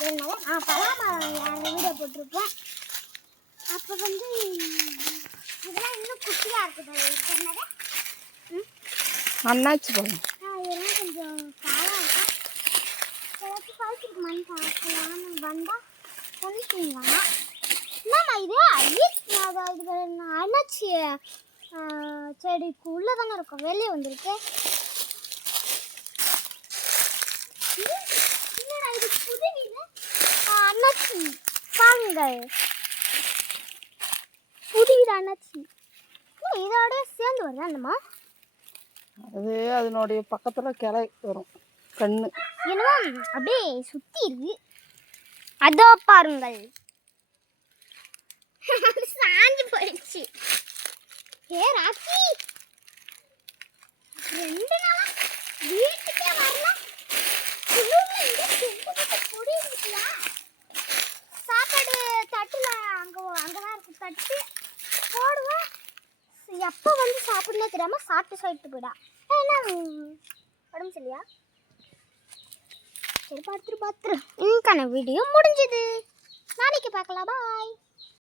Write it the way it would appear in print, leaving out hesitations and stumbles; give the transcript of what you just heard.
பலாமரம் video போட்டிருப்பேன். அப்போ வந்து இதெல்லாம் இன்னும் குட்டியாக இருக்குது. என்னது அண்ணாச்சி பழம். இதெல்லாம் கொஞ்சம் காயாக இருக்கும். ஏதாச்சும் பழுத்துருக்குமான்னு பார்க்கலான்னு வந்தால் சொல்லிட்டீங்களா? என்னம்மா இது இது அண்ணாச்சி செடிக்கு உள்ளே தானே இருக்கும், வெளியே வந்திருக்கு. என்னடா இது புது வீடு? அண்ணாச்சி பாருங்கள், புது வீடு அண்ணாச்சி. இதோடய சேர்ந்து வருதா அந்தம்மா? அது அதனுடைய பக்கத்தில் கிளை வரும், கண்ணு என்னமோ அப்படியே சுற்றி இருக்கு. அதோ பாருங்கள், சாஞ்சு போயிடுச்சு. ஏ ராக்கி, 2 நாளா வீட்டுக்கே வரல. சாப்பாடு தட்டுல அங்கதான் இருக்கு, தட்டு போடுவேன். எப்போ வந்து சாப்பிடனே தெரியாம சாப்பிட்டு போயிடா. என்ன உடம்பு சரியா? சரி, பார்த்துரு. இன்னைக்கான வீடியோ முடிஞ்சது. நாளைக்கு பார்க்கலாம். பாய்.